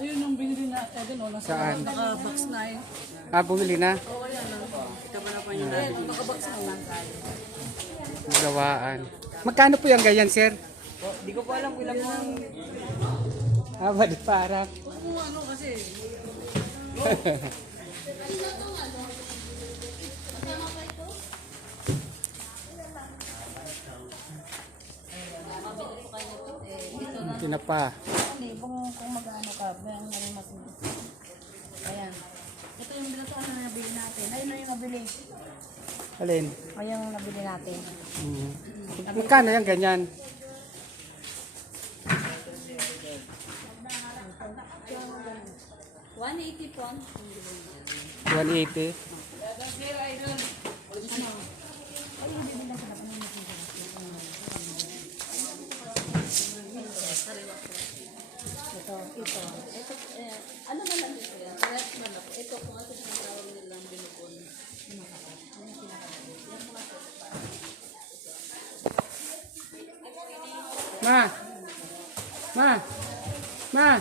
Ayun yung binili na, doon, Saan? naka-box na eh. Ah, bumili na? Oo, yan. Ito pa na pa yung natin. Naka-box na lang. Gawaan. Magkano po yung ganyan, sir? Hindi ko pa alam kung ilang mga... Ah, bali parang. Kung ano kasi. Tinapa. Hindi, kung mag-ano ka, may mas... Ayan. Ito yung binatuan na nabili natin. Ayun na yung nabili. Alin? Ayun yung nabili natin. Magkano yung ganyan? $180 po. 180. Ito. Ito, ano na lang ito yan? Correct man ako. Ito, kung ano yung tawag nilang binukon. Ma! Ma! Ma!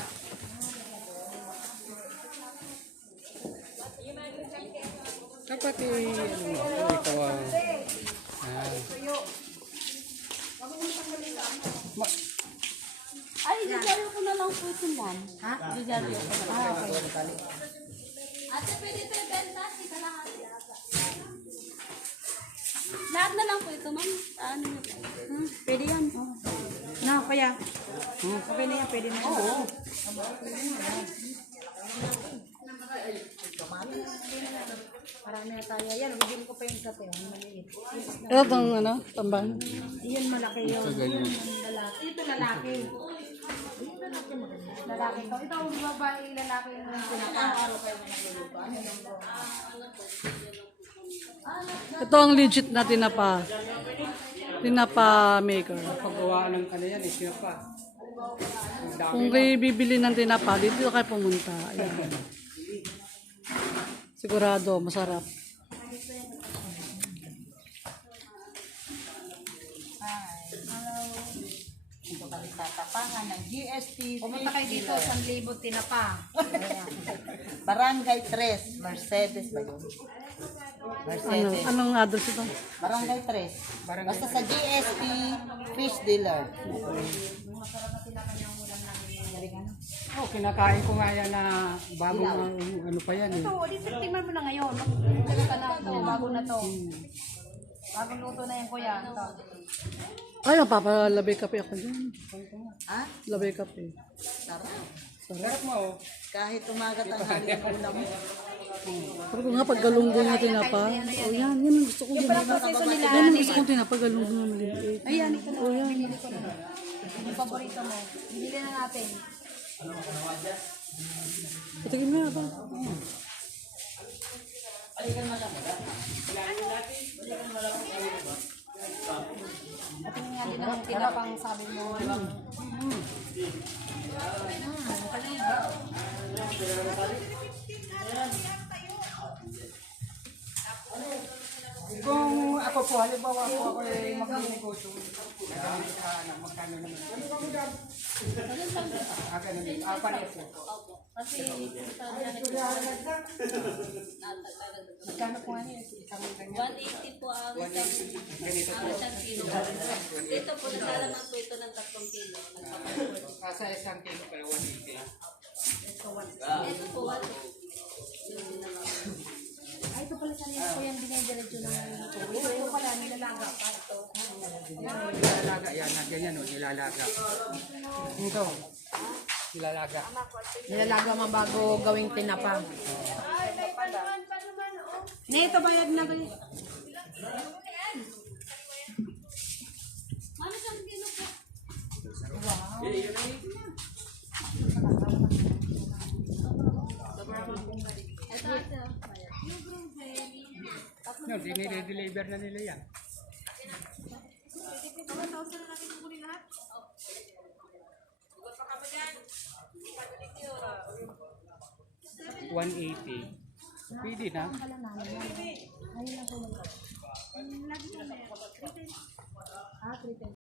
Dapat ikaw ang... Ay, dijaryo ko na lang po ito, ma'am. Ha? Dijaryo ko na lang. Okay. Ate, pwede ito ibenta? Kita lang ate. Lahat na lang po ito, ma'am. Ano nyo po? Pwede yan. Na, kaya. Okay na yan, pwede na yan. Oo. Marami na tayo. Yan, bigyan ko pa yung kape. Maliit. Ito itong ano, tambang. Iyon malaki yun. Ito ganyan. Lalaki. Ito lalaki. Lalaki to. Ito ang babae, lalaki yung pinaka-araw kayo na nagluluto. Ano yung Ito ang legit na tinapa. Tinapa maker. Paggawaan ng ano yan, tinapa. Kung kayo bibili ng tinapa, dito kayo pumunta. Ayan. Sigurado, masarap. Ito kami tatapangan ng GST. Pumunta kayo dito, 1,000 tinapa. Barangay 3, Mercedes ba yun? Mercedes. Anong address ito? Barangay 3. Basta sa GST Fish Dealer. Oh, kinakain ko nga yan na bagong ano pa yan eh. Ito, di tingnan mo na ngayon. Taga ka na ito, bago na to. Bagong luto na yan, kuya. Ito. Ay, papalabay kape ako dyan. Ha? Labay kape. Sarap. Sarap mo oh. Kahit umaga tanghali ang ulam mo. Pero kung nga pag galunggong na tinapa, oh yan, yan ang gusto ko. Yan ang gusto kong tinapa, galunggong na maliit. Ayan, ito na. Oh, yan. Binili ko na. Yung paborito mo. Binili na natin. Patigin nga ba? At yung nga din ang tinapang sabi mo. Kung ako po, halimbawa ako ay mag-negosyo. Magkano naman? Ganun din. Pares po. Kasi Magkano po ano yung isang ganyan? 180 po ang isang kilo. Ito po, nagsalaman po ito ng 3 kilo. Sa isang kilo pero 180. Ito po, 1. Ay, ito pala sa nila po yung dinediretso ng ito pala, nilalaga pa ito. Nilalaga yan, ganyan o, nilalaga. Ito, nilalaga. Nilalaga mo bago gawing tinapa. Ito bayad na ba yun? No, dinideliver na nila yan. 180. Pwede na. Ayun lang po.